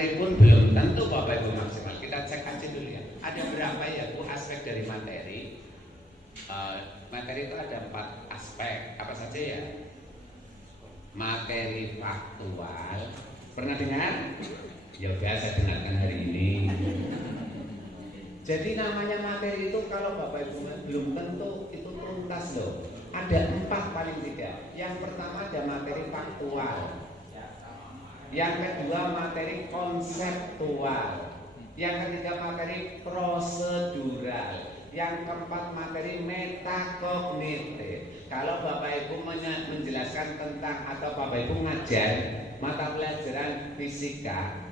materi pun belum tentu Bapak Ibu maksimal. Kita cek aja dulu ya. Ada berapa ya Bu aspek dari materi? Materi itu ada 4 aspek. Apa saja ya? Materi faktual. Pernah dengar? Ya udah saya dengarkan hari ini. Jadi namanya materi itu kalau Bapak Ibu belum tentu itu tuntas loh. Ada 4 paling tidak. Yang pertama ada materi faktual. Yang kedua materi konseptual. Yang ketiga materi prosedural. Yang keempat materi metakognitif. Kalau Bapak Ibu menjelaskan tentang atau Bapak Ibu ngajar mata pelajaran fisika,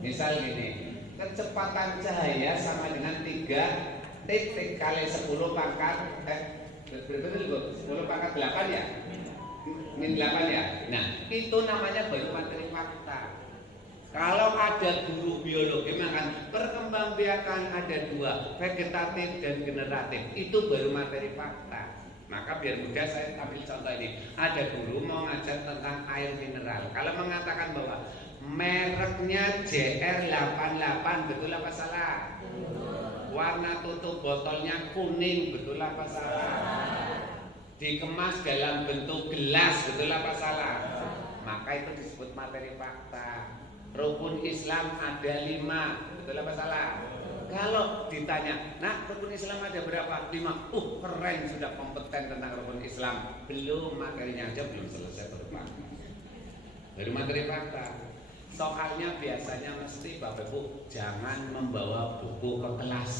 misal gini, kecepatan cahaya sama dengan 3 titik kali 10 pangkat 10 pangkat 8 ya? Min 8 ya? Nah, itu namanya baru materi fakta. Kalau ada guru biologi makan perkembangbiakan ada 2, vegetatif dan generatif. Itu baru materi fakta. Maka biar mudah saya ambil contoh ini. Ada guru mau ngajar tentang air mineral. Kalau mengatakan bahwa mereknya JR88, betul apa salah? Warna tutup botolnya kuning, betul apa salah? Dikemas dalam bentuk gelas, betul apa salah? Maka itu disebut materi fakta. Rukun Islam ada 5, betul apa salah? Kalau ditanya, nah rukun Islam ada berapa? 5. Keren, sudah kompeten tentang rukun Islam. Belum, materinya aja belum selesai baru fakta. Baru materi fakta. Soalnya biasanya mesti Bapak Ibu jangan membawa buku ke kelas,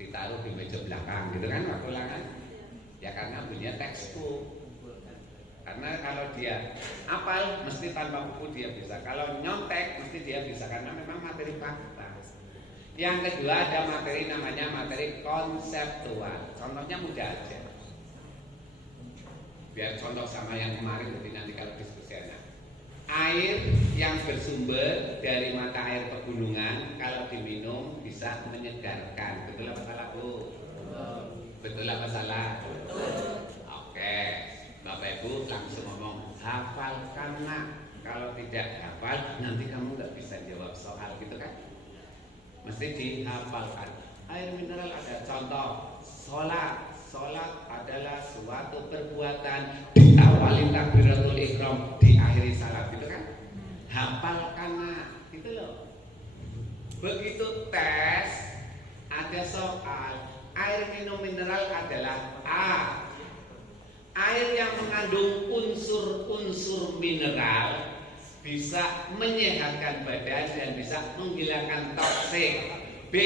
ditaruh di meja belakang, gitu kan waktu ulangan. Ya karena punya textbook. Karena kalau dia hafal mesti tanpa buku dia bisa. Kalau nyontek mesti dia bisa karena memang materi fakta. Yang kedua ada materi namanya materi konseptual. Contohnya mudah aja. Biar contoh sama yang kemarin, jadi nanti kalau diskusi enak. Air yang bersumber dari mata air pegunungan kalau diminum bisa menyegarkan. Betul apa salah Bu? Betul apa salah? Oke, Bapak Ibu langsung ngomong hafalkan nak. Kalau tidak hafal nanti kamu nggak bisa jawab soal, gitu kan? Mesti dihafalkan. Air mineral ada contoh. Sholat adalah suatu perbuatan diawali takbiratul ihram, diakhiri salat, gitu kan? Hafalkan nak, gitu loh. Begitu tes ada soal, air minum mineral adalah A. Air yang mengandung unsur-unsur mineral bisa menyehatkan badan dan bisa menghilangkan toksik. B.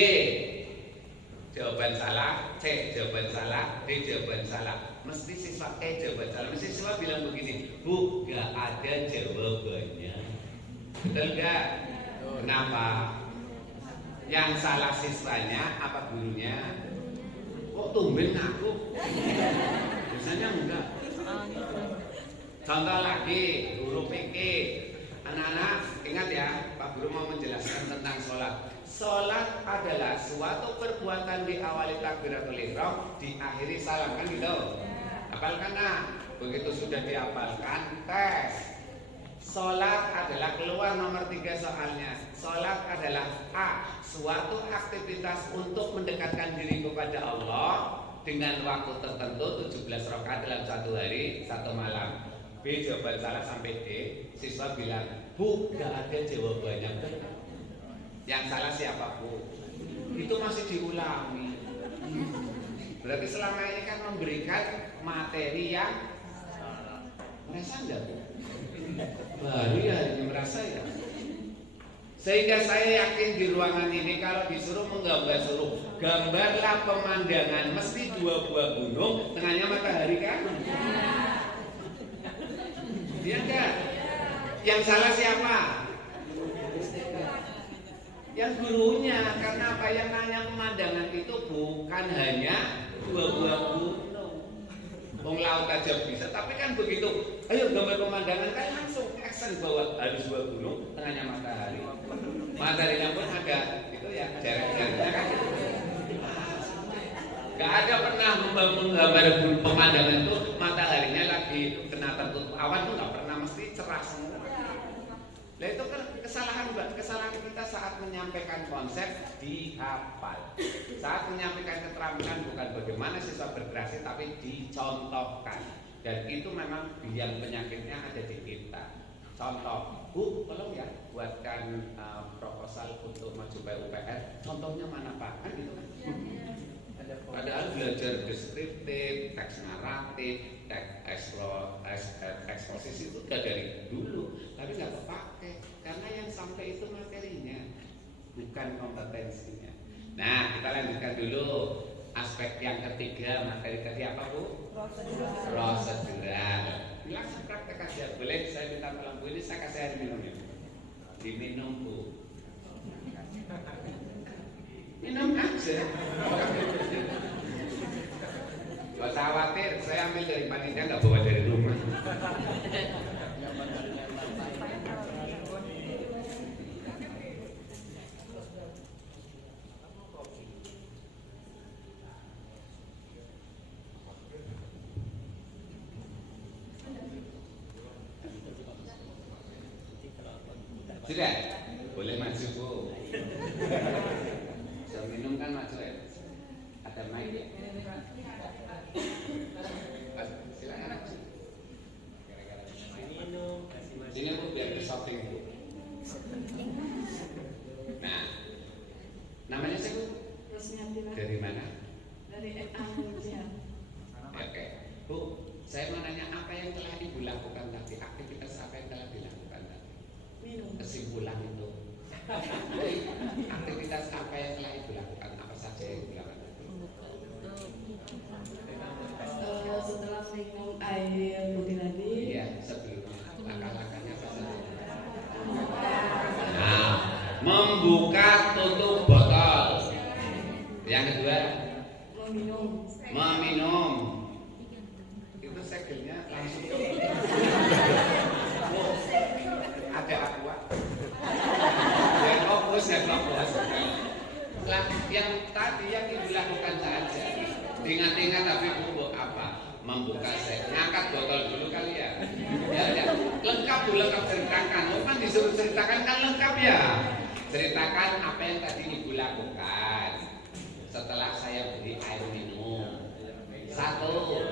Jawaban salah, C jawaban salah, D jawaban salah. Mesti siswa E jawaban salah. Mesti siswa bilang begini, Bu, gak ada jawabannya. Betul gak? Kenapa? Yang salah siswanya apa gurunya? Kok tumben aku? Biasanya enggak. Contoh lagi, guru PK. Anak-anak ingat ya, Pak Guru mau menjelaskan tentang sholat. Sholat adalah suatu perbuatan diawali takbiratul ihram, diakhiri salam, kan gitu. Hafalkan nah. Begitu sudah dihafalkan, tes. Sholat adalah keluar nomor 3 soalnya. Sholat adalah A. Suatu aktivitas untuk mendekatkan diri kepada Allah dengan waktu tertentu 17 rakaat dalam 1 hari 1 malam. B jawaban salah sampai D. Siswa bilang, Bu, gak ada jawabannya. Yang salah siapa Bu? Itu masih diulangi. Berarti selama ini kan memberikan materi yang merasa enggak Bu? Baru ya ini merasa ya. Sehingga saya yakin di ruangan ini kalau disuruh menggambar suruh gambarlah pemandangan mesti 2 buah gunung, tengahnya matahari kan? Iya enggak? Yang salah siapa? Yang gurunya. Karena apa? Yang nanya pemandangan itu bukan hanya 2 buah gunung. Wong laut aja bisa, tapi kan begitu. Ayo gambar pemandangan kan langsung action bahwa harus 2 gunung, tengahnya matahari. Mataharinya pun ada itu ya jarak-jaraknya kan. Gak ada pernah menggambar pemandangan itu mataharinya lagi kena tertutup awan tuh gak pernah, mesti cerah semua. Nah itu kan kesalahan kita saat menyampaikan konsep dihafal. Saat menyampaikan keterampilan bukan bagaimana siswa berkreasi tapi dicontohkan. Dan itu memang biang penyakitnya ada di kita. Contoh, Bu, tolong ya buatkan proposal untuk maju PUPR. Contohnya mana Pak? Kan gitu kan? Padahal belajar deskriptif, teks naratif, teks eksposisi itu udah dari dulu, tapi nggak kepake karena yang sampai itu materinya, bukan kompetensinya. Nah, kita lanjutkan dulu aspek yang ketiga, materi tadi apa Bu? Prosedural. Langsung praktek aja, boleh saya minta tolong Bu, ini saya kasih air minum ya. Diminum Bu. Minum aja. Gak usah khawatir, saya ambil dari panitia, nggak bawa dari rumah. Sudah, boleh maju Bu. Saya minum kan maju ya. Ada mic ya. Silakan aja. Sini Bu biar di shopping Bu. Nah, namanya sih Bu? Dari mana? Dari Indonesia. Oke, Bu, saya mau nanya apa yang telah Ibu lakukan tadi? Aktivitas apa yang telah dilakukan tadi? Minum. Kesimpulan itu. Aktivitas apa yang telah Ibu lakukan? Apa saja yang Ibu lakukan? Setelah minum air putih tadi, Iya, sebelumnya langkah-langkahnya apa saja? Nah, membuka tutup botol. Yang kedua, meminum. Itu segelnya langsung. Ada aqua. Ya fokus, ya fokus. Lah, yang tadi yang Ibu lakukan saja. Ingat-ingat tapi Bu apa? Membuka ngangkat botol dulu kali ya. Ya, lengkap Bu, lengkap ceritakan. Oh kan disuruh ceritakan kan lengkap ya. Ceritakan apa yang tadi Ibu lakukan setelah saya beri air minum. Satu,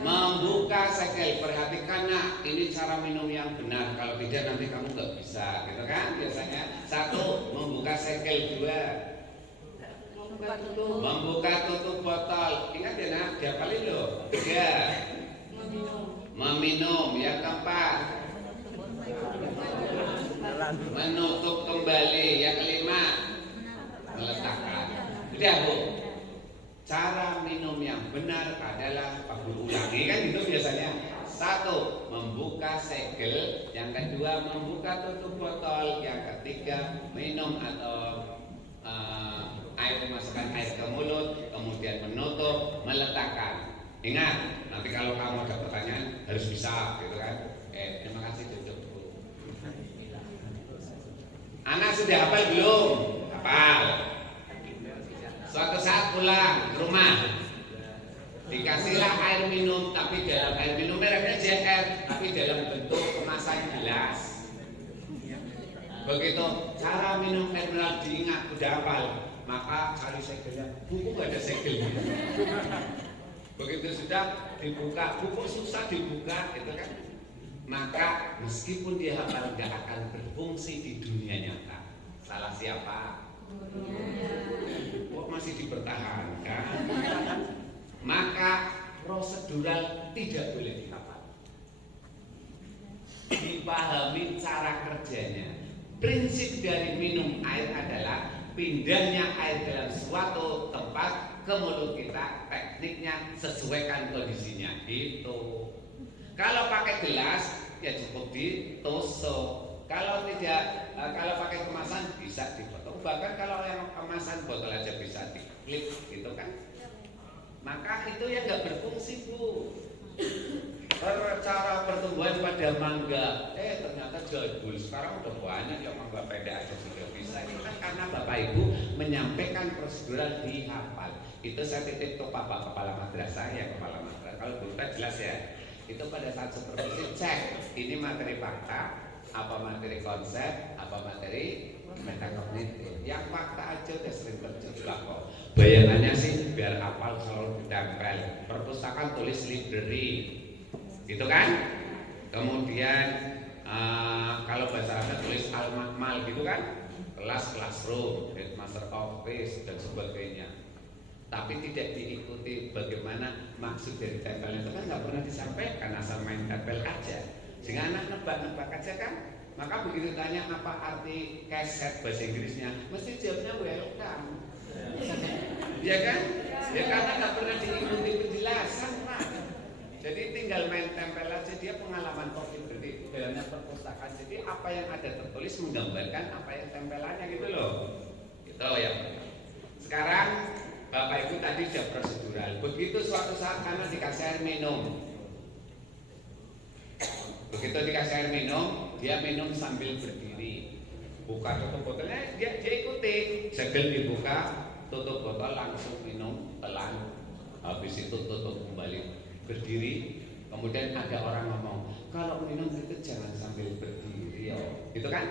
membuka segel. Perhatikan nak, ini cara minum yang benar. Kalau tidak nanti kamu nggak bisa, gitu kan biasanya. Satu, membuka segel. Dua, membuka tutup botol. Ingat ya nak, dihafalin loh. Tiga, meminum. Yang keempat, menutup kembali. Yang kelima, meletakkan. Udah Bu. Cara minum yang benar adalah Ibu ulangi kan itu biasanya. Satu, membuka segel. Yang kedua, membuka tutup botol. Yang ketiga, minum atau masukkan air ke mulut, kemudian menutup, meletakkan. Ingat, nanti kalau kamu ada pertanyaan harus bisa, gitu kan? Terima kasih duduk Bu. Anak sudah hafal belum? Hafal. Suatu saat pulang ke rumah, dikasihlah air minum, tapi dalam air minum mereknya JR, tapi dalam bentuk kemasan gelas. Begitu cara minum air mineral diingat, udah hafal, maka cari segelnya. Buku gak ada segelnya. Begitu sudah dibuka, buku susah dibuka, gitu kan? Maka meskipun dia hafal gak akan berfungsi di dunia nyata. Salah siapa? Kok masih dipertahankan? Maka prosedural tidak boleh dihafal. Dipahami cara kerjanya. Prinsip dari minum air adalah pindahnya air dalam suatu tempat ke mulut kita. Tekniknya sesuaikan kondisinya. Itu. Kalau pakai gelas ya cukup ditusuk. Kalau tidak, kalau pakai kemasan bisa dipotong. Bahkan kalau yang kemasan botol aja bisa diklip, gitu kan? Maka itu yang nggak berfungsi Bu. Cara pertumbuhan pada mangga, ternyata jadul. Sekarang udah banyak yang mangga pendek aja sudah bisa. Itu kan karena Bapak Ibu menyampaikan prosedural dihafal. Itu saya titip ke Bapak Kepala Madrasah ya, Kepala Madrasah. Kalau berita jelas ya. Itu pada saat supervisi cek, ini materi fakta. apa materi konsep, apa materi metakognitif. Yang fakta aja udah sering terjebak kok. Bayangannya sih biar hafal selalu ditempel. Perpustakaan tulis library, gitu kan? Kemudian kalau bahasa Arabnya tulis al-makmal, gitu kan? Kelas, classroom, headmaster office dan sebagainya. Tapi tidak diikuti bagaimana maksud dari tempel itu kan nggak pernah disampaikan, asal main tempel aja. Sehingga anak nebak-nebak aja kan. Maka begitu tanya apa arti keset bahasa Inggrisnya, mesti jawabnya welcome. Ya kan? Ya karena nggak pernah diikuti penjelasan Pak. Jadi tinggal main tempel aja, dia pengalaman COVID berarti dalamnya perpustakaan. Jadi apa yang ada tertulis menggambarkan apa yang tempelannya gitu loh. Gitu ya. Sekarang Bapak Ibu tadi sudah prosedural. Begitu suatu saat karena dikasih air minum. Begitu dikasih air minum, dia minum sambil berdiri. Buka tutup botolnya, dia ikuti. Segel dibuka, tutup botol langsung minum, telan. Habis itu tutup kembali, berdiri. Kemudian ada orang ngomong, kalau minum itu jangan sambil berdiri, gitu kan?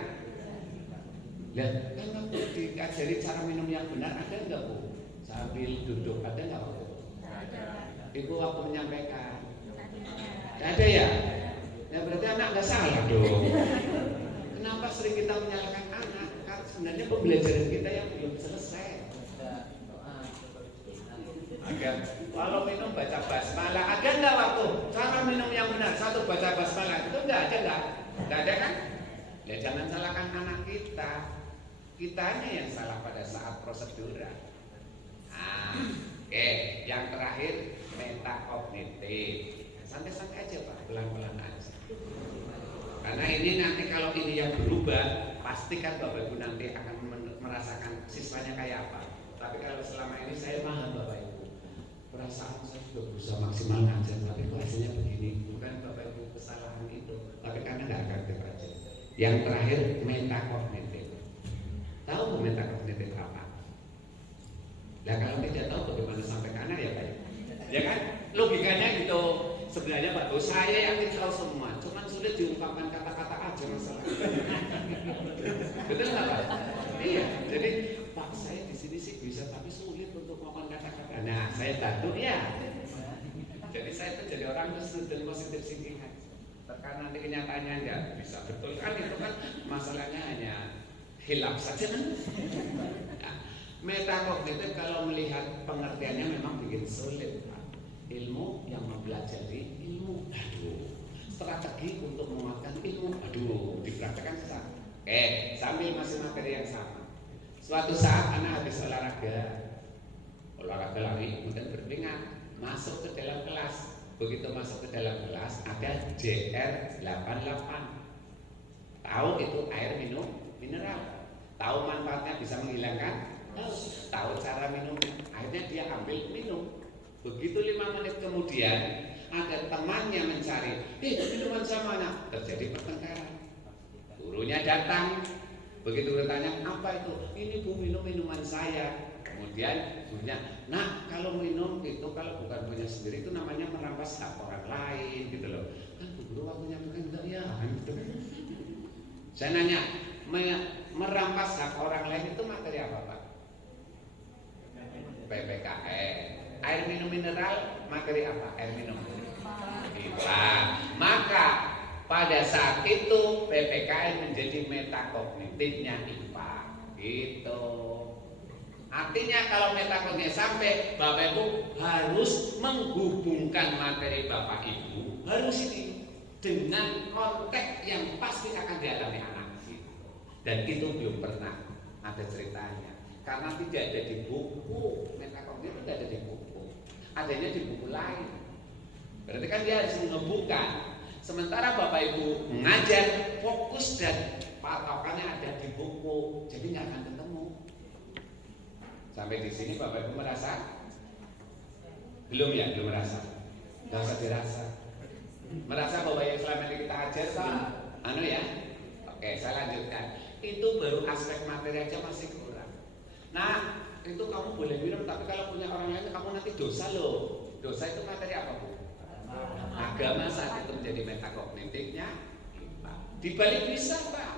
Lihat, kan kamu diajari cara minum yang benar, ada enggak Bu? Sambil duduk, ada nggak waktu? Ibu waktu menyampaikan, ada ya? Ya berarti anak nggak salah dong. Kenapa sering kita menyalahkan anak? Karena sebenarnya pembelajaran kita yang belum selesai. Agar kalau minum baca basmalah, ada nggak waktu? Cara minum yang benar, satu baca basmalah itu nggak ada kan? Ya jangan salahkan anak kita. Kitanya yang salah pada saat prosedural. Oke, yang terakhir metakognitif. Santai-santai aja Pak, pelan-pelan aja. Karena ini nanti kalau ini yang berubah, pastikan Bapak Ibu nanti akan merasakan siswanya kayak apa. Tapi kalau selama ini saya paham Bapak Ibu, perasaan saya sudah berusaha maksimal ngajar, tapi kok hasilnya begini. Bukan Bapak Ibu kesalahan itu, tapi karena nggak aktif aja. Yang terakhir metakognitif. Tahu metakognitif apa? Nah kalau tidak tahu bagaimana sampai kanan ya Pak? Ya kan? Logikanya gitu. Sebenarnya Pak, saya yakin tahu semua. Cuman sulit diungkapkan kata-kata aja masalah. Betul nggak Pak? Iya. Jadi Pak saya di sini sih bisa, tapi sulit untuk ngomong kata-kata. Nah saya bantu ya. Jadi saya tuh jadi orang dan positif thinking. Karena nanti kenyataannya nggak bisa betul kan, itu kan masalahnya hanya hilaf saja kan. Nah, metakognitif kalau melihat pengertiannya memang bikin sulit Pak. Ilmu yang mempelajari ilmu, strategi untuk menguatkan ilmu, dipraktekkan susah. Sambil masih materi yang sama. Suatu saat anak habis olahraga lari, kemudian berkeringat, masuk ke dalam kelas. Begitu masuk ke dalam kelas ada JR88. Tahu itu air minum mineral. Tahu manfaatnya bisa menghilangkan, tahu cara minumnya. Akhirnya dia ambil minum. Begitu 5 menit kemudian ada temannya mencari, minuman sama mana? Terjadi pertengkaran. Gurunya datang. Begitu bertanya, apa itu? Ini Bu, minum minuman saya. Kemudian gurunya, nah kalau minum itu kalau bukan punya sendiri itu namanya merampas hak orang lain gitu loh. Kan Bu Guru waktu nyampaikan enggak ya? Gitu. Saya nanya, merampas hak orang lain itu materi apa Pak? PPKN. Air minum mineral materi apa? Air minum IPA. Maka pada saat itu PPKN menjadi metakognitifnya IPA. Gitu. Artinya kalau metakognitif sampai Bapak Ibu harus menghubungkan materi Bapak Ibu harus ini dengan konteks yang pasti akan dialami anak. Dan itu belum pernah ada ceritanya. Karena tidak ada di buku, metakognitif tidak ada di buku, adanya di buku lain. Berarti kan dia harus menghubungkan. Sementara Bapak Ibu mengajar, fokus dan patokannya ada di buku, jadi nggak akan ketemu. Sampai di sini Bapak Ibu merasa? Belum ya, belum merasa. Nggak usah dirasa. Merasa bahwa yang selama ini kita ajar Pak, ya. Oke, saya lanjutkan. Itu baru aspek materi aja masih kurang. Nah, itu kamu boleh minum, tapi kalau punya orang lain kamu nanti dosa loh. Dosa itu materi apa Bu? Agama saat itu menjadi metakognitifnya IPA. Di balik bisa Pak.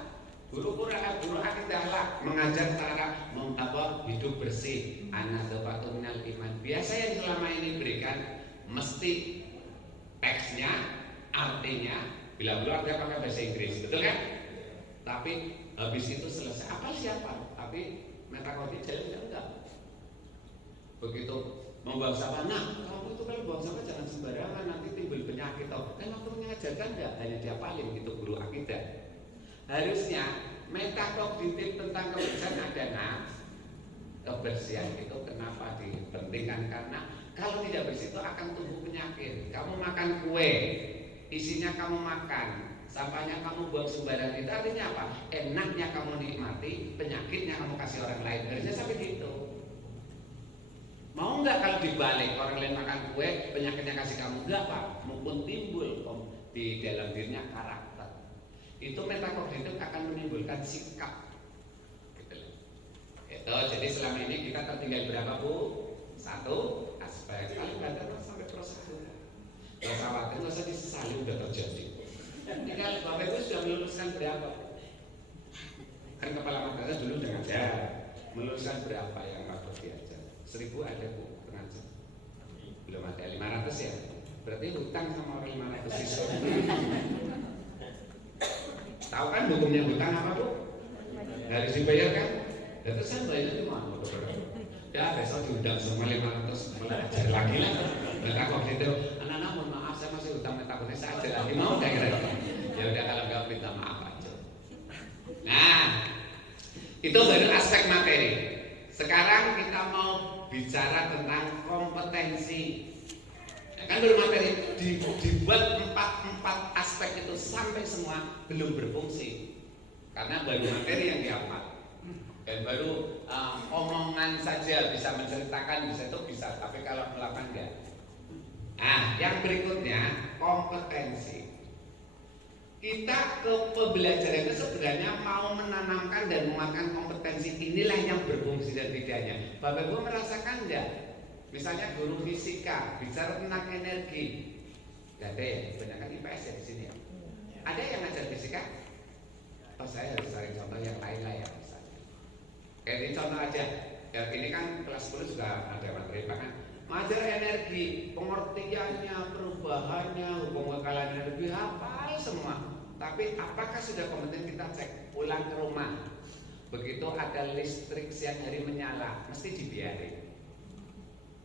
Guru Quran, guru akidah mengajar cara hidup bersih, an-nadhafatu minal iman. Biasa yang selama ini berikan mesti teksnya, artinya, bila perlu artinya pakai bahasa Inggris, betul kan? Tapi habis itu selesai, apa siapa? Tapi metakodik jalan enggak. Begitu membuang sampah, nah kamu itu kalau buang sampah jangan sembarangan, nanti timbul penyakit. Kan waktu mengajarkan enggak hanya diapalin gitu guru akidah. Harusnya metakognitif tentang kebersihan ada. Nah, kebersihan itu kenapa dipentingkan? Karena kalau tidak bersih itu akan tumbuh penyakit. Kamu makan kue, isinya kamu makan, sampahnya kamu buang sembarangan, itu artinya apa? Enaknya kamu nikmati, penyakitnya kamu kasih orang lain. Harusnya sampai gitu. Mau nggak kalau dibalik orang lain makan kue, penyakitnya kasih kamu? Enggak Pak, maupun timbul di dalam dirinya karakter. Itu metakognitif akan menimbulkan sikap. Gitu. Itu jadi selama ini kita tertinggal berapa Bu? Satu aspek. Paling banyak sampai prosedur. Kalau khawatir nggak usah disesali, udah terjadi. Tinggal Bapak Ibu sudah meluluskan berapa? Kan kepala madrasah dulu dengan ajar meluluskan berapa yang harus diajar? 1000 ada Bu pengajar. Belum ada 500 ya. Berarti hutang sama orang 500 siswa. Tahu kan hukumnya hutang apa Bu? Harus dibayar kan? Dan terus saya bayar itu mana? Ya besok diundang semua 500 belajar lagi lah. Metakognitif, anak-anak mohon maaf saya masih hutang metakognitif, saya ajar lagi mau nggak kira-kira? Ya udah kalau nggak minta maaf aja. Nah, itu baru aspek materi. Sekarang kita mau bicara tentang kompetensi. Kan baru materi dibuat empat aspek itu sampai semua belum berfungsi karena baru materi yang dihafal dan baru omongan saja bisa menceritakan bisa itu bisa, tapi kalau melakukan enggak. Nah, yang berikutnya kompetensi. Kita ke pembelajaran itu sebenarnya mau menanamkan dan menguatkan kompetensi inilah yang berfungsi dan bedanya. Bapak Ibu merasakan enggak? Misalnya guru fisika bicara tentang energi, gak ada ya, kebanyakan IPS ya di sini ya. Ada yang ngajar fisika? Oh saya harus cari contoh yang lain lah ya misalnya. Kayak ini contoh aja. Ya, ini kan kelas 10 juga ada materi bahkan mengajar energi, pengertiannya, perubahannya, hubungan kalian energi hafal semua. Tapi apakah sudah kompeten kita cek pulang ke rumah? Begitu ada listrik siang hari menyala, mesti dibiarin.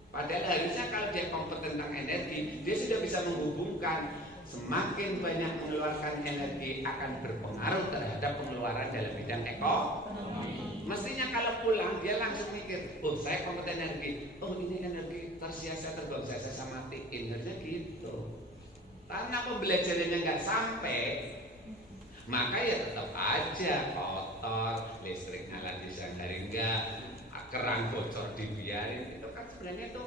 Padahal harusnya kalau dia kompeten tentang energi, dia sudah bisa menghubungkan semakin banyak mengeluarkan energi akan berpengaruh terhadap pengeluaran dalam bidang ekonomi. Mestinya kalau pulang dia langsung mikir, oh saya kompeten energi, oh ini energi tersia-sia terbuang saya matiin, harusnya gitu. Karena pembelajarannya nggak sampai, maka ya tetap aja kotor, listrik nyala di siang hari enggak, keran bocor dibiarin. Sebenarnya itu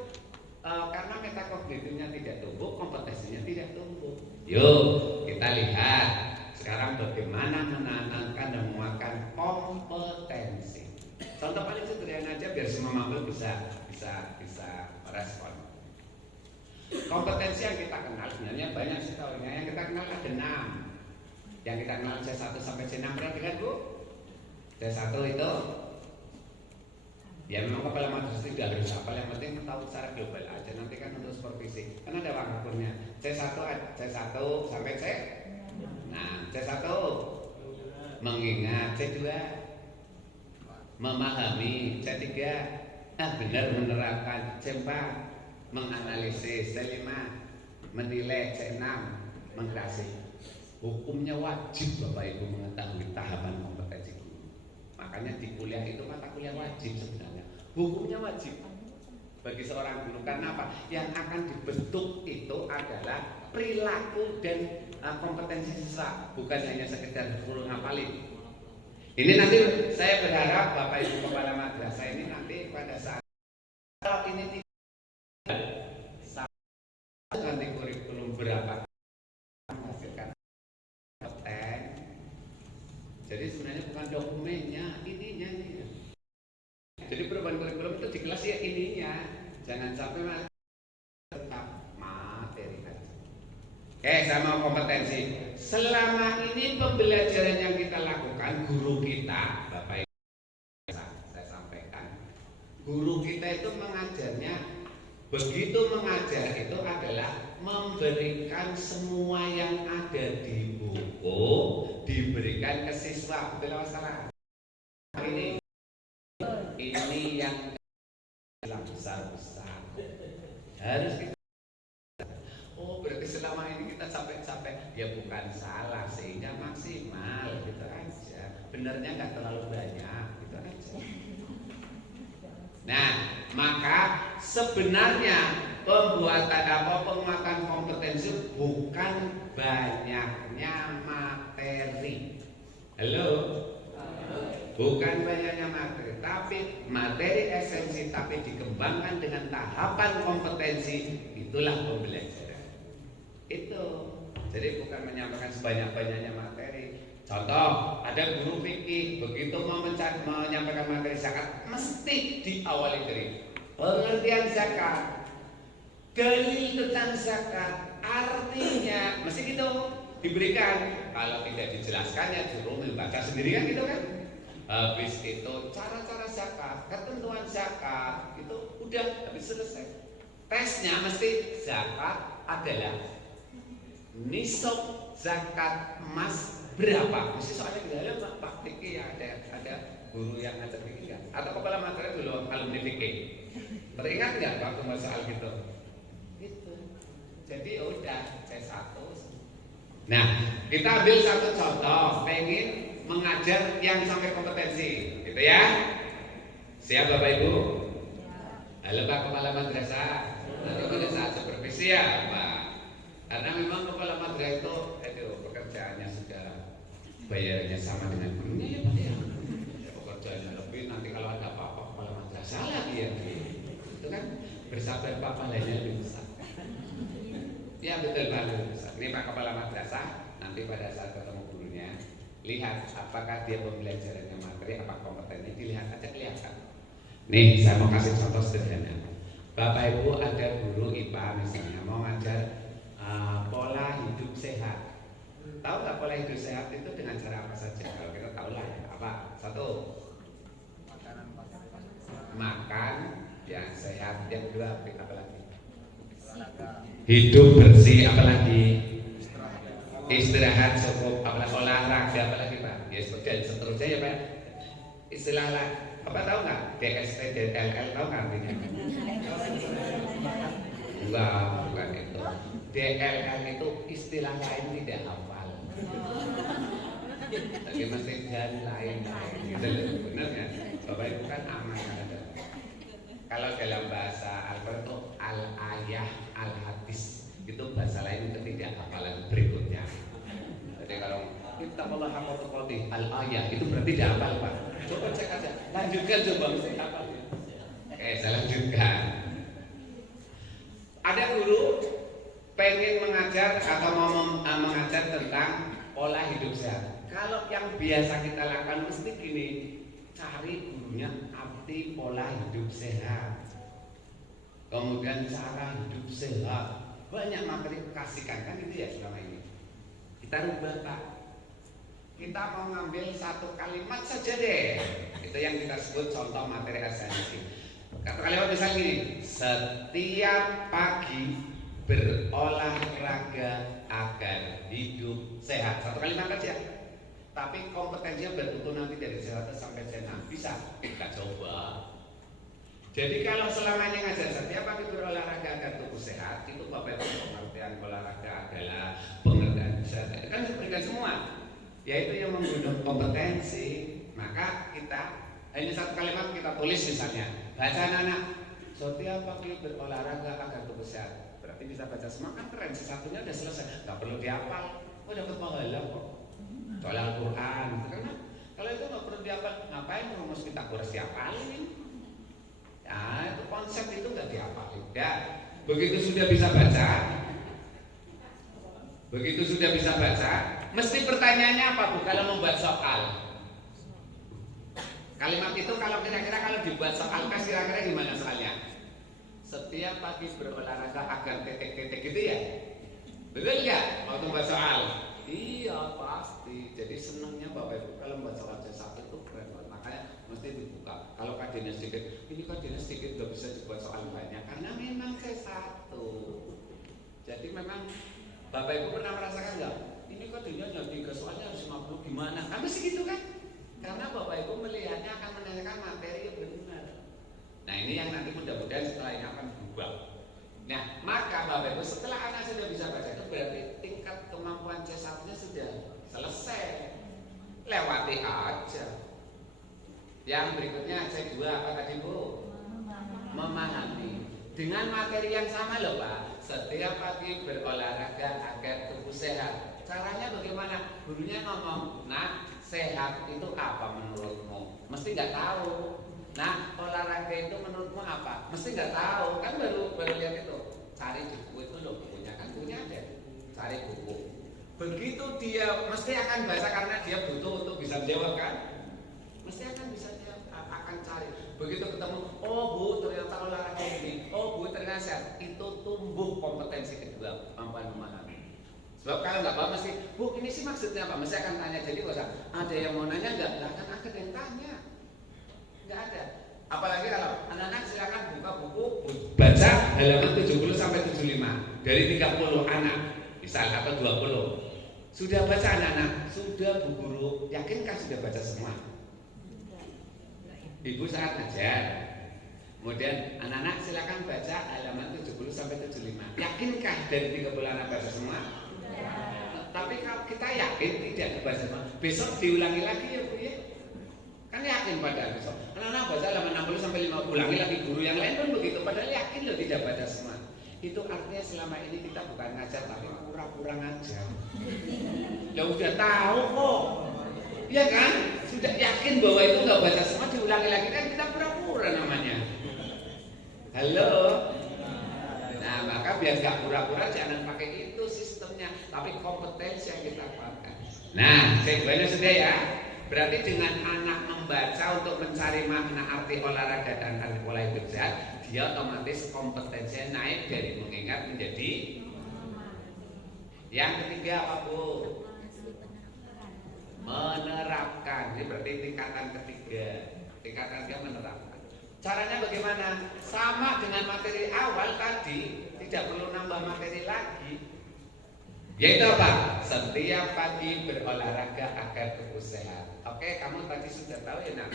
karena metakognitifnya tidak tumbuh, kompetensinya tidak tumbuh. Yuk kita lihat sekarang bagaimana menanamkan dan menguatkan kompetensi. Contoh paling sederhana aja biar semua mampu bisa respon. Kompetensi yang kita kenal sebenarnya banyak sih tahunya. Yang kita kenal ada 6. Yang kita kenal C1 sampai C6 pernah dengar Bu? C1 itu ya memang kepala madrasah tidak harus hafal, yang penting tahu secara global aja. Nanti kan untuk supervisi kan ada waktunya C1 sampai C. Nah C1 mengingat, C2 memahami, C3 benar menerapkan, C4 menganalisis, C5 menilai, C6 mengkreasi. Hukumnya wajib Bapak Ibu mengetahui tahapan kompetensi guru. Makanya di kuliah itu mata kuliah wajib sebenarnya. Hukumnya wajib bagi seorang guru. Karena apa? Yang akan dibentuk itu adalah perilaku dan kompetensi siswa, bukan hanya sekedar guru ngapalin. Ini nanti saya berharap Bapak Ibu kepala madrasah ini nanti pada saat kalau ini tidak nanti kurikulum berapa menghasilkan konten. Jadi sebenarnya bukan dokumennya, ininya nih. Jadi perubahan kurikulum itu di kelas ya ininya, jangan sampai tetap materi aja. Saya mau kompetensi. Selama ini pembelajaran yang kita lakukan, guru kita, Bapak Ibu, saya sampaikan, guru kita itu mengajarnya, begitu mengajar itu adalah memberikan semua yang ada di buku, diberikan ke siswa. Betul apa salah? Ini yang besar-besar harus kita. Oh, berarti selama ini kita sampai ya bukan salah, sehingga maksimal gitu aja. Benernya nggak terlalu banyak gitu aja. Nah, maka sebenarnya penguatan kompetensi bukan banyaknya materi. Halo? Bukan banyaknya materi, tapi materi esensi, tapi dikembangkan dengan tahapan kompetensi, itulah pembelajaran. Itu. Jadi bukan menyampaikan sebanyak-banyaknya materi. Contoh, ada guru fikih, begitu mau menyampaikan materi zakat, mesti diawali dari pengertian zakat, dalil tentang zakat, artinya mesti gitu diberikan. Kalau tidak dijelaskannya juru membaca sendiri kan gitu kan. Habis itu cara-cara zakat, ketentuan zakat, itu udah habis selesai. Tesnya mesti zakat adalah nisab zakat emas berapa? Mesti soalnya di dalam praktiknya ya ada guru yang ngajar fikih kan? Atau kepala materi dulu alumni fikih. Teringat nggak waktu soal gitu? Gitu. Jadi udah C1. Nah, kita ambil satu contoh, pengen mengajar yang sampai kompetensi, gitu ya. Siap Bapak Ibu? Halo Pak Kepala Madrasah. Nanti pada saat supervisi ya Pak. Karena memang kepala madrasah itu pekerjaannya sudah bayarannya sama dengan gurunya ya Pak ya. Pekerjaannya lebih, nanti kalau ada apa-apa kepala madrasah lagi ya. Itu kan bersabar Pak, pahalanya lebih besar. Ya betul Pak, lebih besar. Ini Pak Kepala Madrasah, nanti pada saat ketemu gurunya, lihat apakah dia pembelajarannya materi, apa kompetennya, dilihat aja kelihatan. Nih saya mau kasih contoh sederhana. Bapak Ibu ada guru IPA misalnya mau ngajar pola hidup sehat. Tahu nggak pola hidup sehat itu dengan cara apa saja? Kalau kita tahu lah ya. Apa? Satu, makan yang sehat. Yang kedua apa lagi? Hidup bersih. Apa lagi? Istirahat cukup. Apalagi olahraga. Apa lagi Pak? Ya dan seterusnya ya Pak. Istilah apa tahu nggak? DST, DLL tahu nggak artinya? Enggak, bukan itu. DLL itu istilah lain tidak hafal. Tapi masih dan lain-lain. Gitu loh, benar ya? Bapak Ibu kan aman ada. Kalau dalam bahasa Al-Quran itu al-ayah, al-hadis, itu bahasa lain itu tidak hafalan berikutnya. Jadi kalau kita Allah hafal al-ayah itu berarti tidak hafal Pak. Coba cek aja. Lanjutkan coba mesti hafal. Oke, saya lanjutkan. Ada guru pengen mengajar atau mau mengajar tentang pola hidup sehat. Kalau yang biasa kita lakukan mesti gini, cari gurunya arti pola hidup sehat, kemudian cara hidup sehat, banyak materi kasihkan kan itu ya selama ini. Kita rubah Pak. Kita mau ngambil satu kalimat saja deh. Itu yang kita sebut contoh materi esensi. Kata kalimat misalnya gini, setiap pagi berolahraga agar hidup sehat. Satu kalimat aja. Tapi kompetensinya betul nanti dari C1 sampai C6. Bisa? Kita coba. Jadi kalau selamanya ngajar setiap pagi berolahraga agar tubuh sehat, itu Bapak Ibu pengertian olahraga adalah pengertian sehat. Kan berikan semua. Yaitu yang menggunakan kompetensi. Maka kita ini satu kalimat kita tulis misalnya. Baca anak-anak, setiap pagi berolahraga agar tubuh sehat. Berarti bisa baca semua kan keren. Satunya udah selesai. Gak perlu dihafal. Oh dapat pahala kok. Soal Al-Quran. Karena kalau itu gak perlu dihafal, ngapain rumus kita harus dihafalin? Ya itu konsep itu gak dihafalin. Ya, begitu sudah bisa baca, mesti pertanyaannya apa Bu kalau membuat soal? Kalimat itu kalau kira-kira kalau dibuat soal kan kira-kira gimana soalnya? Setiap pagi berolahraga agar titik-titik gitu ya? Betul nggak? mesti dibuka. Kalau kajiannya sedikit, ini kajiannya sedikit nggak bisa dibuat soal banyak karena memang C1. Jadi memang Bapak Ibu pernah merasakan nggak? Ini kajiannya hanya 3 soalnya harus 50 gimana? Kan mesti gitu kan? Karena Bapak Ibu melihatnya akan menanyakan materi yang benar. Nah ini yang nanti mudah-mudahan setelah ini akan berubah. Nah maka Bapak Ibu setelah anak sudah bisa baca itu berarti tingkat kemampuan C1-nya sudah selesai. Lewati aja. Yang berikutnya C2 apa tadi Bu? Memahami. Dengan materi yang sama loh Pak. Setiap pagi berolahraga agar tubuh sehat. Caranya bagaimana? Gurunya ngomong, nah sehat itu apa menurutmu? Mesti nggak tahu. Nah olahraga itu menurutmu apa? Mesti nggak tahu. Kan baru lihat itu. Cari di buku itu loh bukunya kan punya ada. Cari buku. Begitu dia mesti akan baca karena dia butuh untuk bisa jawab kan? Mesti akan bisa dia akan cari. Begitu ketemu, oh Bu ternyata olahraga ini, oh Bu ternyata sehat. Itu tumbuh kompetensi kedua, kemampuan memahami. Sebab kalau nggak paham mesti, Bu ini sih maksudnya apa? Mesti akan tanya. Jadi nggak usah. Ada yang mau nanya nggak? Nggak akan ada yang tanya. Nggak ada. Apalagi kalau anak-anak silakan buka buku, baca halaman 70 sampai 75 dari 30 anak, misal atau 20. Sudah baca anak-anak? Sudah Bu Guru. Yakinkah sudah baca semua? Ibu saat ngajar. Kemudian anak-anak silakan baca halaman 70 sampai 75. Yakinkah dari 30 anak baca semua? Tapi kalau kita yakin tidak baca semua, besok diulangi lagi ya Bu ya. Kan yakin padahal besok. Anak-anak baca halaman 60 sampai 50, ulangi lagi guru yang lain pun begitu. Padahal yakin loh tidak baca semua. Itu artinya selama ini kita bukan ngajar tapi pura-pura ngajar. Ya udah tahu kok. Iya kan? Sudah yakin bahwa itu nggak baca semua, diulangi lagi kan kita pura-pura namanya. Halo. Nah maka biar nggak pura-pura jangan pakai itu sistemnya, tapi kompetensi yang kita pakai. Nah, sebenarnya sudah ya. Berarti dengan anak membaca untuk mencari makna arti olahraga dan arti pola hidup sehat, dia otomatis kompetensinya naik dari mengingat menjadi. Yang ketiga apa Bu? Menerapkan. Ini berarti tingkatan ketiga. Tingkatan ketiga menerapkan. Caranya bagaimana? Sama dengan materi awal tadi, tidak perlu nambah materi lagi. Yaitu apa? Setiap pagi berolahraga agar tubuh sehat. Oke, kamu tadi sudah tahu ya nak.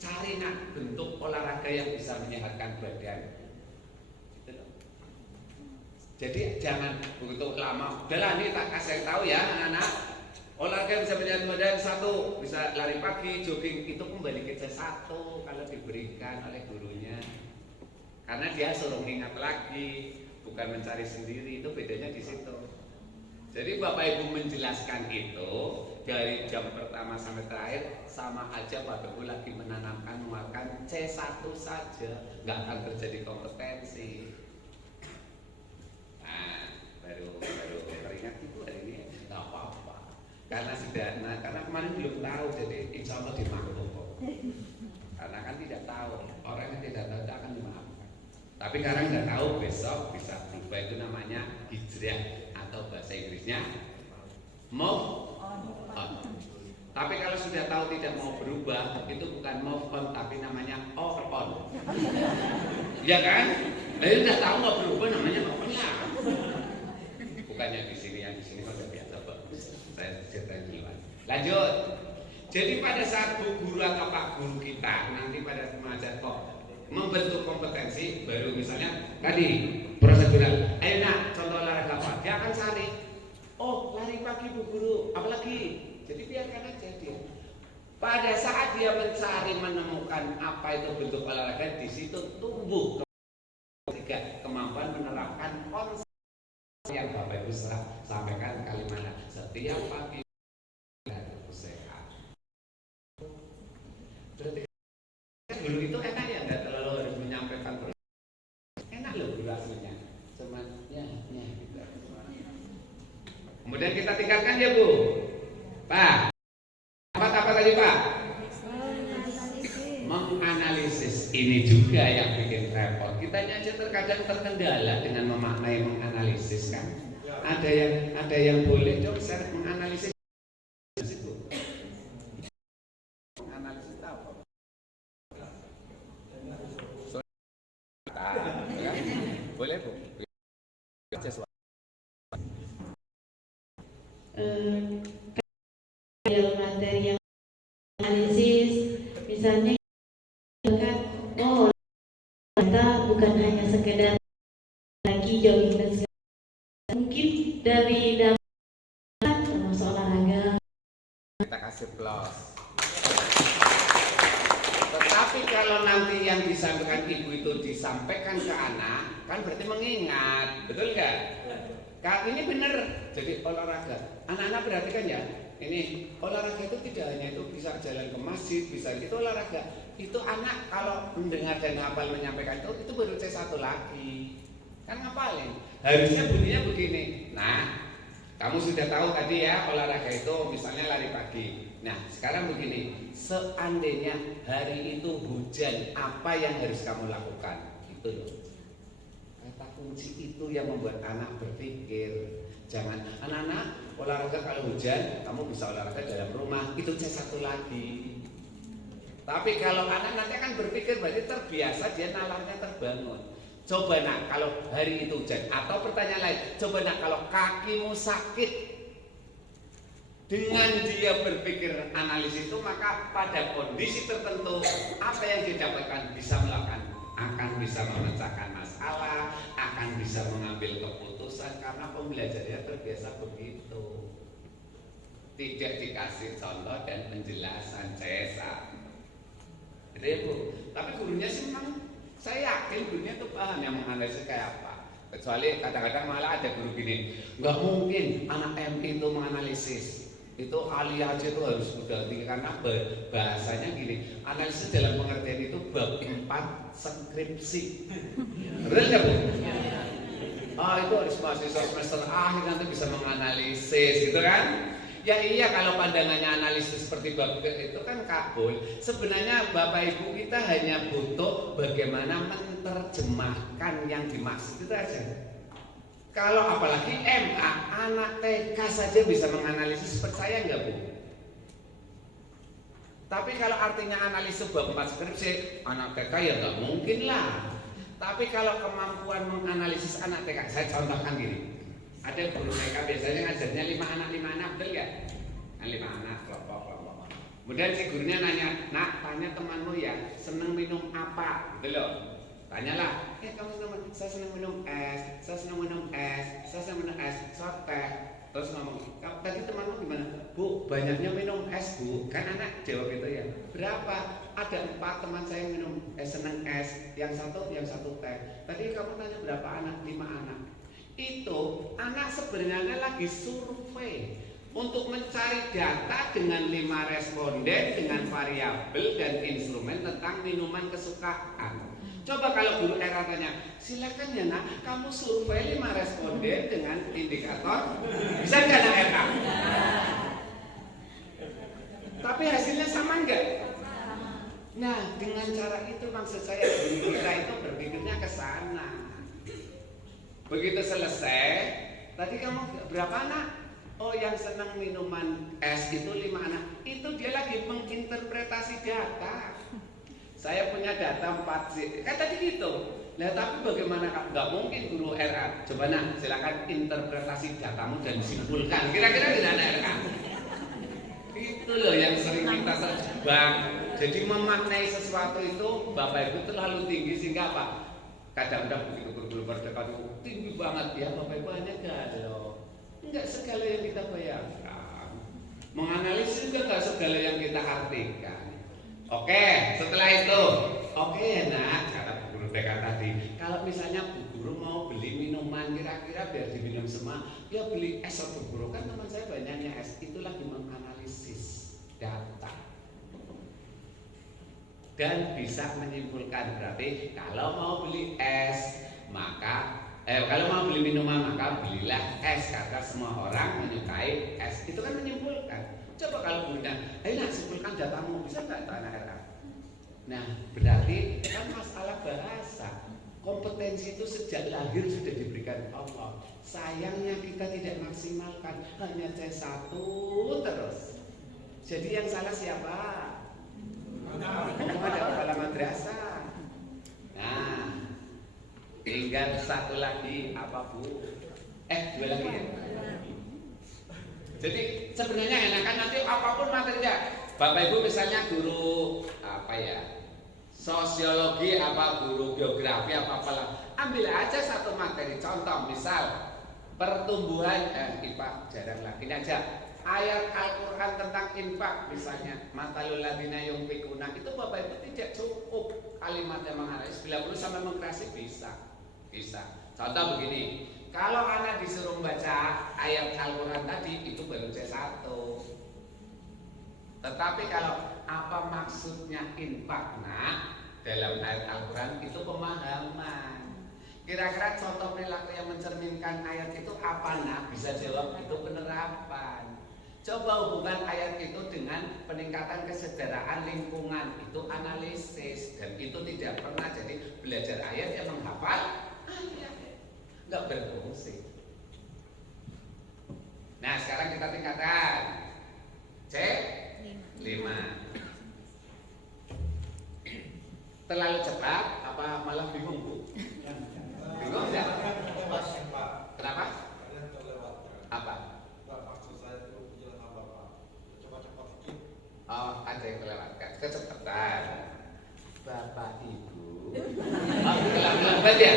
Cari nak bentuk olahraga yang bisa menyehatkan badan. Gitu loh. Jadi jangan begitu lama. Udahlah nih tak kasih tahu ya anak-anak. Olahraga bisa menyehatkan badan. 1, bisa lari pagi, jogging. Itu kembali ke C1 kalau diberikan oleh gurunya. Karena dia suruh ingat lagi. Bukan mencari sendiri, itu bedanya di situ. Jadi Bapak Ibu menjelaskan itu dari jam pertama sampai terakhir sama aja Bapak Ibu lagi menanamkan menguatkan C1 saja, nggak akan terjadi kompetensi. Nah, baru teringat itu hari ini nggak apa-apa. Karena karena kemarin belum tahu, jadi insya Allah dimaklum kok. Karena kan tidak tahu, orang yang tidak tahu itu akan dimaafkan. Tapi sekarang nggak tahu, besok bisa berubah. Itu namanya hijrah atau bahasa Inggrisnya move on. Tapi kalau sudah tahu tidak mau berubah, itu bukan move on tapi namanya off on. Ya kan? Lalu sudah tahu nggak berubah namanya off on lah. Bukannya di sini, yang di sini kan udah biasa bagus. Saya ceritain duluan. Lanjut. Jadi pada saat Bu Guru atau Pak Guru kita nanti pada mengajar kok membentuk kompetensi baru, misalnya tadi prosedural. Ayo nak, contoh olahraga apa? Dia akan cari. Oh, lari pagi Bu Guru. Apalagi? Jadi biarkan aja dia. Pada saat dia mencari menemukan apa itu bentuk olahraga, di situ tumbuh ketiga kemampuan menerapkan konsep yang Bapak Ibu sampaikan kalimat setiap pagi tubuh sehat. Berarti guru itu enak ya, nggak terlalu harus menyampaikan terus. Enak loh guru aslinya, cuman ya gitu. Kemudian kita tingkatkan ya Bu, Pak. Apa tadi Pak? Menganalisis. Ini juga yang bikin repot. Kita aja terkadang terkendala dengan memaknai menganalisis kan. Ada yang boleh dong saya menganalisis itu. Boleh Bu? Sesuatu. Dalam materi yang analisis, misalnya kan, oh ternyata bukan hanya sekedar lagi jogging dan segala, mungkin dari dalam termasuk olahraga. Kita kasih plus. Tetapi kalau nanti yang disampaikan ibu itu disampaikan ke anak, kan berarti mengingat, betul nggak? Kak, ini benar. Jadi olahraga. Anak-anak perhatikan ya. Ini olahraga itu tidak hanya itu bisa jalan ke masjid, bisa itu olahraga. Itu anak kalau mendengar dan hafal menyampaikan itu baru C1 lagi. Kan ngapalin. Harusnya bunyinya begini. Nah, kamu sudah tahu tadi ya olahraga itu misalnya lari pagi. Nah, sekarang begini. Seandainya hari itu hujan, apa yang harus kamu lakukan? Itu loh. Kata kunci itu yang membuat anak berpikir. Jangan anak-anak olahraga kalau hujan, kamu bisa olahraga dalam rumah, itu C1 lagi. Tapi kalau anak nanti akan berpikir berarti terbiasa, dia nalarnya terbangun. Coba nak kalau hari itu hujan, atau pertanyaan lain, coba nak kalau kakimu sakit. Dengan dia berpikir analisis itu, maka pada kondisi tertentu apa yang didapatkan bisa melakukan, akan bisa memecahkan masalah, akan bisa mengambil keputusan karena pembelajarannya terbiasa begitu. Tidak dikasih contoh dan penjelasan Cesa. Gitu ya Bu. Tapi gurunya sih memang saya yakin gurunya tuh paham yang menganalisis kayak apa. Kecuali kadang-kadang malah ada guru gini, nggak mungkin anak MI itu menganalisis. Itu ahli aja itu harus udah tinggi karena bahasanya gini, analisis dalam pengertian itu bab 4 skripsi. Betul nggak Bu? Itu harus mahasiswa semester akhir nanti bisa menganalisis gitu kan? Ya iya, kalau pandangannya analisis seperti bab itu kan kabul. Sebenarnya Bapak Ibu kita hanya butuh bagaimana menerjemahkan yang dimaksud itu aja. Kalau apalagi MA, anak TK saja bisa menganalisis, percaya nggak Bu? Tapi kalau artinya analisis bab 4 skripsi, anak TK ya nggak mungkin lah. Tapi kalau kemampuan menganalisis anak TK, saya contohkan gini. Ada guru TK biasanya ngajarnya 5 anak, betul nggak? Kan 5 anak, kelompok. Kemudian si gurunya nanya, nak tanya temanmu ya, seneng minum apa? Gitu loh. Tanyalah, kamu senang, saya senang minum es, saya senang minum es, saya senang minum es, teh. Terus ngomong, tadi temanmu gimana? Bu, banyaknya minum es Bu. Kan anak jawab gitu ya. Berapa? Ada 4 teman saya minum senang es, yang satu teh. Tadi kamu tanya berapa anak? 5 anak. Itu anak sebenarnya lagi survei untuk mencari data dengan 5 responden dengan variabel dan instrumen tentang minuman kesukaan. Coba kalau guru era tanya, silakan ya nak, kamu survei 5 responden dengan indikator, bisa nggak nak RA? Tapi hasilnya sama nggak? Nah, dengan cara itu maksud saya guru kita itu berpikirnya ke sana. Begitu selesai, tadi kamu berapa anak? Oh, yang senang minuman es itu 5 anak. Itu dia lagi menginterpretasi data. Saya punya data 4 sih, kan tadi gitu. Nah, tapi bagaimana? Nggak mungkin guru RA. Coba nak, silakan interpretasi datamu dan simpulkan. Kira-kira gimana RA? Itu loh yang sering kita terjebak. Jadi memaknai sesuatu itu Bapak Ibu terlalu tinggi sehingga apa? Kadang-kadang begitu guru berdekat itu tinggi banget ya Bapak Ibu hanya galau. Enggak segala yang kita bayangkan. Menganalisis juga enggak segala yang kita artikan. Oke, setelah itu, oke nak, kata guru TK tadi, kalau misalnya Bu Guru mau beli minuman kira-kira biar diminum semua, ya beli es atau Bu Guru, kan teman saya banyaknya es, itu lagi menganalisis data dan bisa menyimpulkan berarti kalau mau beli es maka kalau mau beli minuman maka belilah es karena semua orang menyukai es, itu kan menyimpulkan. Coba kalau gurunya, ayo nak simpulkan datamu, bisa nggak itu anak RA? Nah, berarti kan masalah bahasa. Kompetensi itu sejak lahir sudah diberikan Allah. Sayangnya kita tidak maksimalkan, hanya C1 terus. Jadi yang salah siapa? Ada kepala madrasah. Nah, Tinggal satu lagi apa Bu? Dua lagi ya. Jadi sebenarnya enakan nanti apapun materinya. Bapak Ibu misalnya guru apa ya? Sosiologi apa guru geografi apa apalah. Ambil aja satu materi. Contoh misal pertumbuhan IPA jarang lah. Ini aja ayat Al-Quran tentang infak misalnya matalul ladina yunfikuna itu Bapak Ibu tidak cukup kalimatnya mengharis 90 sampai mengkreasi bisa. Contoh begini, kalau anak disuruh baca ayat Al-Quran tadi itu baru C1. Tetapi kalau apa maksudnya infak dalam ayat Al-Quran itu pemahaman. Kira-kira contoh perilaku yang mencerminkan ayat itu apa bisa jawab itu penerapan. Coba hubungkan ayat itu dengan peningkatan kesejahteraan lingkungan itu analisis dan itu tidak pernah jadi belajar ayat yang menghafal ayat nggak berfungsi. Nah sekarang kita tingkatkan C5. Terlalu cepat apa malah bingung Bu? Bingung enggak? Kenapa? Apa? Oh, ada yang kelewatkan kecepatan. Bapak Ibu kelewatan ya?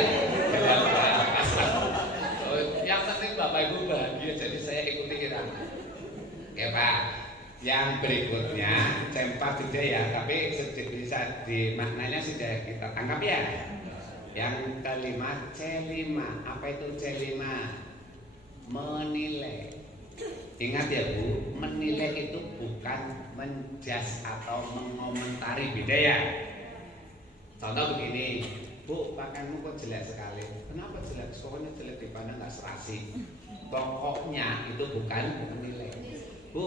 Oh, yang penting Bapak Ibu bahagia, jadi saya ikuti kita. Ya Pak, yang berikutnya cempak juga ya, tapi bisa maknanya sudah kita tangkap ya. Yang kelima C5, apa itu C5? Menilai. Ingat ya Bu, menilai itu bukan menjas atau mengomentari, beda ya. Contoh begini, Bu, pakaianmu kok jelek sekali. Kenapa jelek? Pokoknya jelek dipandang nggak serasi. Pokoknya itu bukan menilai. Bu,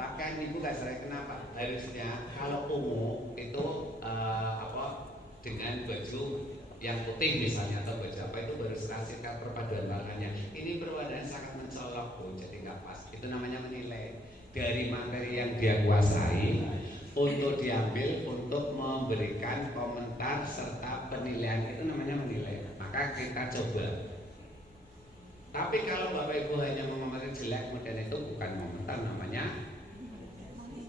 pakaian ibu nggak serasi. Kenapa? Harusnya kalau ungu itu dengan baju yang putih misalnya atau baju apa itu baru serasi kan perpaduan warnanya. Ini berwarna sangat mencolok Bu, jadi nggak pas. Itu namanya menilai dari materi yang dia kuasai untuk diambil untuk memberikan komentar serta penilaian, itu namanya menilai. Maka kita coba. Tapi kalau Bapak Ibu hanya mengomentari jelek kemudian itu bukan komentar, namanya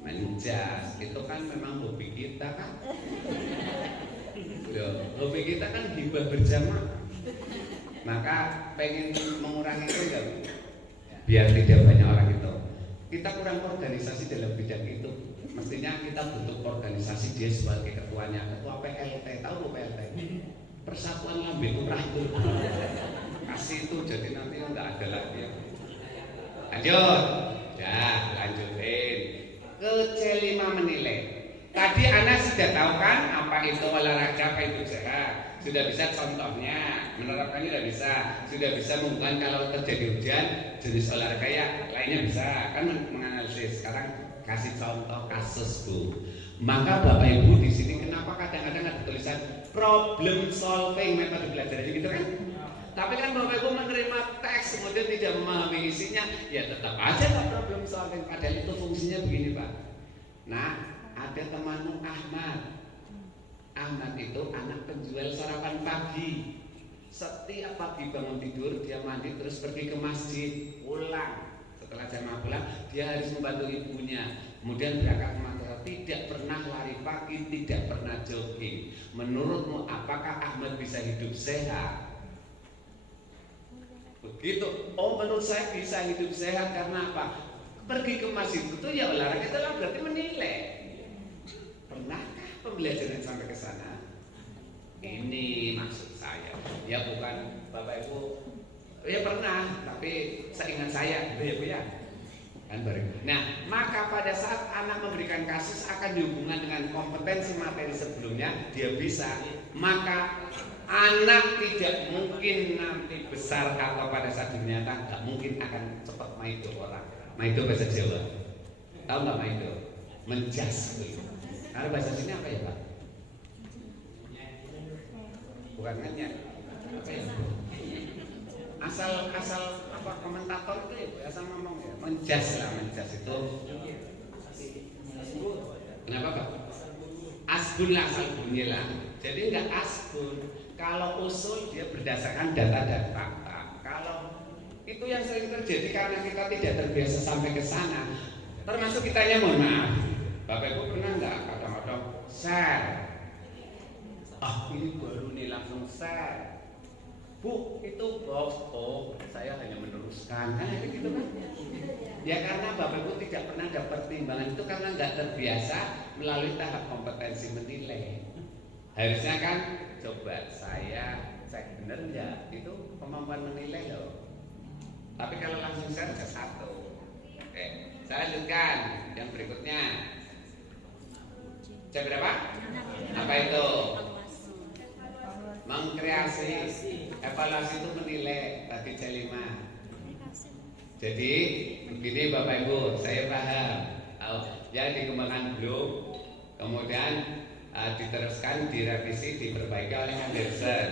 menjas. Itu kan memang hobi kita kan. Loh, hobi kita kan hibah berjamaah. Maka pengen mengurangi itu enggak? Biar tidak banyak orang itu. Kita kurang organisasi dalam bidang itu. Mestinya kita butuh organisasi, dia sebagai ketuanya. Ketua PLT, tahu PLT? Persatuan Lambe Turah itu. Kasih itu, jadi nanti enggak ada lagi. Lanjut. Ya, lanjutin. Ke C5 menilai. Tadi Anda sudah tahu kan apa itu olahraga, apa itu sehat. Sudah bisa contohnya, menerapkannya sudah bisa. Sudah bisa mengumpulkan kalau terjadi hujan, jenis olahraga ya lainnya bisa. Kan menganalisis. Sekarang kasih contoh kasus Bu. Maka Bapak Ibu di sini kenapa kadang-kadang ada tulisan problem solving metode belajar gitu kan? Tapi kan Bapak Ibu menerima teks kemudian tidak memahami isinya, ya tetap aja lah problem solving. Padahal itu fungsinya begini Pak. Nah, ada temanmu Ahmad. Ahmad itu anak penjual sarapan pagi. Setiap pagi bangun tidur dia mandi terus pergi ke masjid, pulang. Setelah jamaah pulang dia harus membantu ibunya. Kemudian berangkat ke madrasah, tidak pernah lari pagi, tidak pernah jogging. Menurutmu apakah Ahmad bisa hidup sehat? Begitu. Oh, menurut saya bisa hidup sehat karena apa? Pergi ke masjid itu ya olahraga, itu berarti menilai. Pernahkah pembelajaran sampai ke sana? Ini maksud saya. Ya bukan Bapak Ibu. Ya pernah, tapi seingat saya, ya Bu ya. Kan bareng. Nah, maka pada saat anak memberikan kasus akan dihubungkan dengan kompetensi materi sebelumnya, dia bisa. Maka anak tidak mungkin nanti besar atau pada saat nyata nggak mungkin akan cepat maido orang. Maido bahasa Jawa. Tahu nggak maido? Menjas. Karena bahasa sini apa ya Pak? Bukan ngenyek. Apa ya? Asal apa komentator itu ya asal ngomong ya. Menjas lah, menjas itu. Kenapa Pak? Asbun lah, asal bunyi lah. Jadi enggak asbun. Kalau usul dia berdasarkan data dan fakta. Kalau itu yang sering terjadi karena kita tidak terbiasa sampai ke sana. Termasuk kitanya, mohon maaf, Bapak Ibu pernah nggak kadang-kadang share? Ini baru nih langsung share. Bu, itu box. Oh, saya hanya meneruskan. Gitu kan? Ya karena Bapak Ibu tidak pernah ada pertimbangan itu karena nggak terbiasa melalui tahap kompetensi menilai. Harusnya kan coba saya cek bener nggak itu kemampuan menilai loh. Tapi kalau langsung share ke satu. Oke, saya lanjutkan yang berikutnya. C berapa? Apa itu? Mengkreasi. Evaluasi itu menilai. Tadi C5. Jadi begini Bapak Ibu, saya paham. Ya dikembangkan belum, kemudian diteruskan, direvisi, diperbaiki oleh Anderson.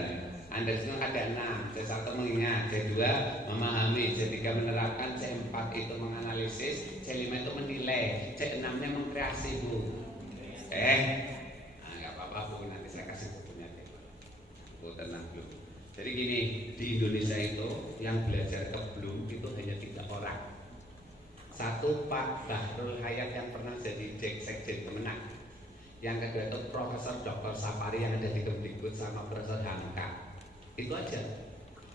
Anderson ada 6, C1 mengingat, C2 memahami, C3 menerapkan, C4 itu menganalisis, C5 itu menilai, C6 nya mengkreasi Bu. Nggak apa-apa Bu, nanti saya kasih bukunya deh. Bu tenang dulu. Jadi gini, di Indonesia itu yang belajar ke Bloom itu hanya 3 orang. Satu Pak Bahrul Hayat yang pernah jadi Sekjen Kemenang. Yang kedua itu Profesor Dr. Sapari yang ada di Kemdikbud sama Profesor Hamka. Itu aja.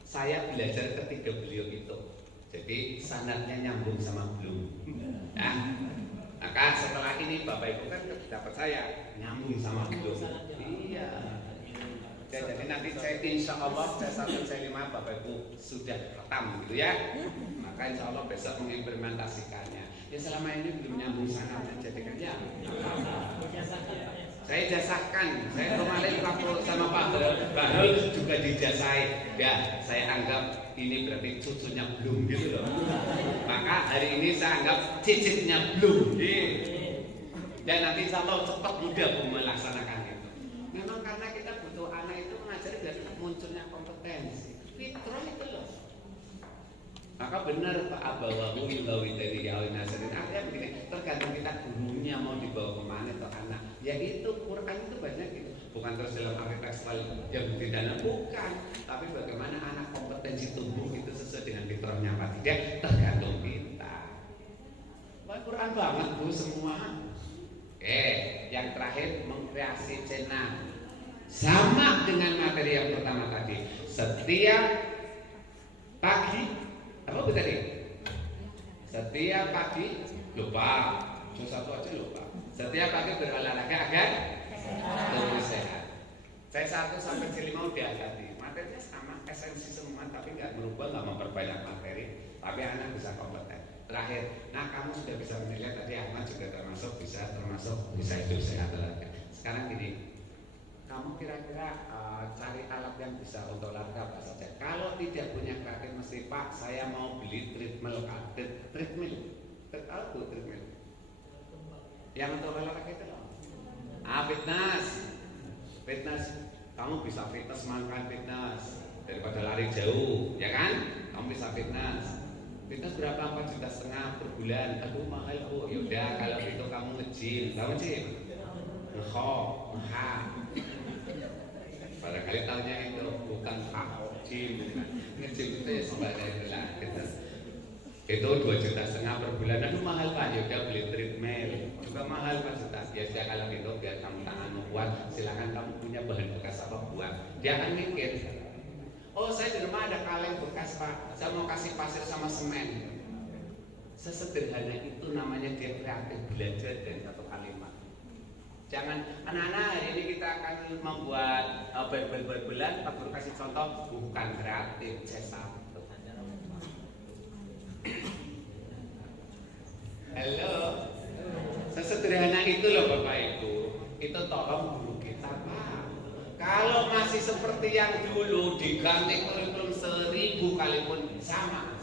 Saya belajar ketiga beliau itu. Jadi sanadnya nyambung sama Bloom. Nah, maka setelah ini Bapak Ibu kan dapat saya nyambung sama Bloom. Iya. Jadi nanti saya insya Allah C1 C5 Bapak Ibu sudah khatam gitu ya. Maka insya Allah besok mengimplementasikannya. Ya selama ini belum nyambung sanadnya jadikan ya. Saya jasahkan, saya kemarin waktu sama Pak Bahrul juga dijasai. Ya, saya anggap ini berarti cucunya Bloom gitu loh. Maka hari ini saya anggap cicitnya Bloom. Dan nanti insya Allah cepat mudah melaksanakan itu. Memang karena kita butuh anak itu mengajari dari munculnya kompetensi. Fitrah itu loh. Maka benar Pak Abawahu Ilawi dari Yawin Nasirin. Artinya begini, tergantung kita gurunya mau dibawa kemana atau anak. Ya itu Quran itu banyak gitu. Bukan terus dalam arti tekstual yang pidana, bukan. Tapi bagaimana anak kompetensi tumbuh itu sesuai dengan fitrahnya apa tidak, tergantung kita. Wah Quran banget Bu semua. Oke, yang terakhir mengkreasi channel. Sama dengan materi yang pertama tadi. Setiap pagi apa tadi? Setiap pagi lupa, satu aja lupa. Setiap pagi berolahraga agar tubuh sehat. C1 sampai C5 udah tadi. Materinya sama, esensi semua, tapi nggak berubah, nggak memperbanyak materi. Tapi anak bisa kompeten. Terakhir, nah kamu sudah bisa menilai tadi Ahmad juga termasuk bisa hidup sehat olahraga. Sekarang gini. Kamu kira-kira cari alat yang bisa untuk olahraga apa saja. Kalau tidak punya kreatif mesti Pak, saya mau beli treadmill. Treadmill. Yang untuk olahraga itu loh. Fitness. Kamu bisa fitness makan fitness daripada lari jauh, ya kan? Kamu bisa fitness. Fitness berapa? 4,5 juta per bulan. Aduh mahal Bu. Yaudah kalau itu kamu nge-gym. Kamu gym? Barangkali tahunya itu bukan gym, nge-gym itu ya sebagai itulah fitness. Itu 2,5 juta per bulan. Aduh mahal Pak. Yaudah beli treadmill. Juga mahal Pak Juta. Biasa kalau itu biar kamu tanganmu kuat, silakan kamu punya bahan bekas apa buat. Dia akan mikir. Oh saya di rumah ada kaleng bekas Pak. Saya mau kasih pasir sama semen. Sesederhana itu namanya dia kreatif belajar dari satu kalimat. Jangan anak-anak hari ini kita akan membuat bel-belan. Pak Guru kasih contoh bukan kreatif C1. Halo. Sesederhana itu loh Bapak Ibu. Itu tolong guru kita Pak. Kalau masih seperti yang dulu diganti kurikulum 1000 kali pun sama.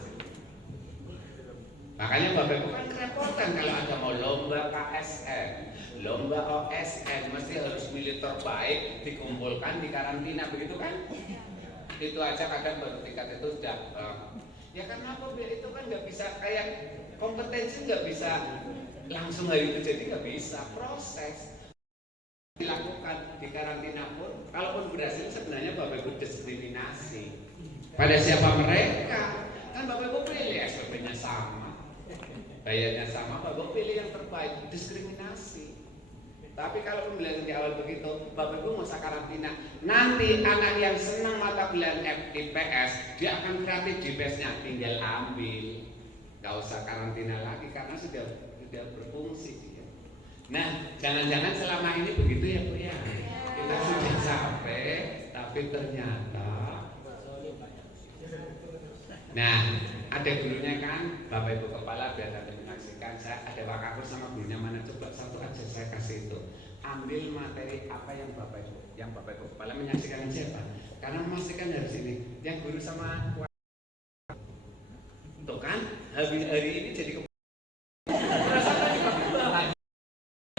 Makanya Bapak Ibu kan kerepotan kalau ada mau lomba KSN, lomba OSN, mesti harus milih terbaik dikumpulkan di karantina begitu kan? Itu aja kadang baru tingkat itu sudah ya karena apa? Itu kan nggak bisa kayak kompetensi nggak bisa langsung hari itu jadi nggak bisa proses. dilakukan di karantina pun, kalaupun berhasil sebenarnya Bapak Ibu diskriminasi. Pada siapa mereka? Kan Bapak Ibu pilih SPP-nya sama, bayarnya sama, Bapak Ibu pilih yang terbaik, diskriminasi. Tapi kalau pembelajaran di awal begitu, Bapak Ibu mau usah karantina. Nanti anak yang senang mata pelajaran IPS, dia akan kreatif di IPS-nya, tinggal ambil. Gak usah karantina lagi karena sudah berfungsi. Nah, jangan-jangan selama ini begitu ya Bu ya. Kita sudah capek, tapi ternyata. Nah, ada gurunya kan, Bapak Ibu Kepala biar nanti menyaksikan. Saya ada Pak Kakur sama gurunya mana, coba satu aja saya kasih itu. Ambil materi apa yang Bapak Ibu Kepala menyaksikan aja Pak. Karena memastikan dari sini, yang guru sama tuh kan, hari ini jadi merasakan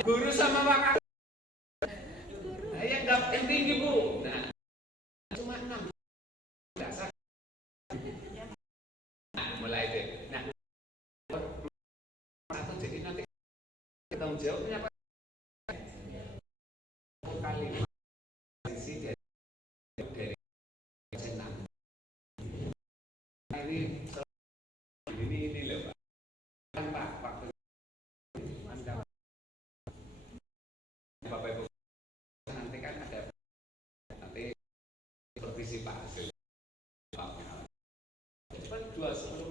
guru sama Pak Kakur. Nah, yang tinggi Bu. Nah, cuma 6. Dasar. Mulai deh. Nah, satu jadi nanti tanggung jawabnya apa? Kali sisi dari senam. Ini loh Pak. Kan Pak Anda Bapak Ibu nanti kan ada nanti supervisi Pak hasil. Cuma 2 sebelum